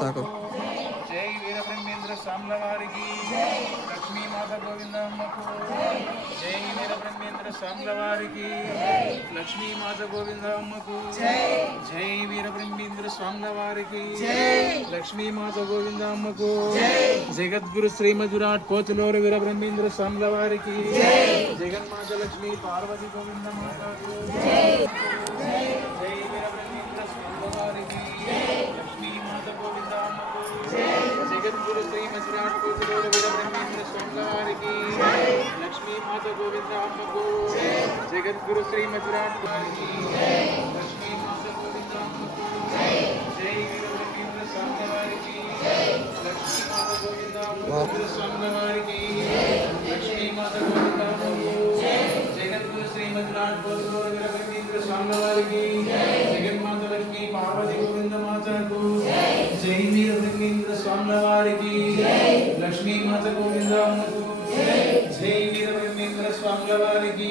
సాకు జై వీరబ్రహ్మేంద్ర స్వాముల వారికి లక్ష్మీ మాత గోవిందమ్మకు జై వీరబ్రహ్మేంద్ర స్వాముల వారికి లక్ష్మీ మాత గోవిందమ్మకు జై వీరబ్రహ్మేంద్ర స్వాముల వారికి లక్ష్మీ మాత గోవిందమ్మకు జగద్గురు శ్రీమద్ విరాట్ కోతులూరు వీరబ్రహ్మేంద్ర స్వాముల వారికి జగన్మాత లక్ష్మీ పార్వతి గోవింద మాతకు జై వీరబ్రహ్మేంద్ర స్వాముల వారికి లక్ష్మీ మాత గోవిందమ్మకు జగద్గురు శ్రీమద్ విరాట్ కోతులూరు వీరబ్రహ్మేంద్ర స్వాముల వారికి లక్ష్మీ మాత గోవిందమ్మకు జగద్గురు శ్రీమద్ విరాట్ వారికి లక్ష్మీ మాత గోవిందమ్మకు జై వీరబ్రహ్మేంద్ర స్వాముల వారికి లక్ష్మీ మాత గోవిందమ్మకు స్వాముల వారికి లక్ష్మీ మాత గోవిందమ్మకు జగద్గురు శ్రీమద్ విరాట్ కోతులూరు వీరబ్రహ్మేంద్ర స్వాముల వారికి జగన్మాత లక్ష్మీ పార్వతి గోవింద మాతకు జై వీరబ్రహ్మేంద్ర స్వాముల వారికి లక్ష్మీ మాత గోవిందమ్మకు జై వీరబ్రహ్మేంద్ర స్వాముల వారికి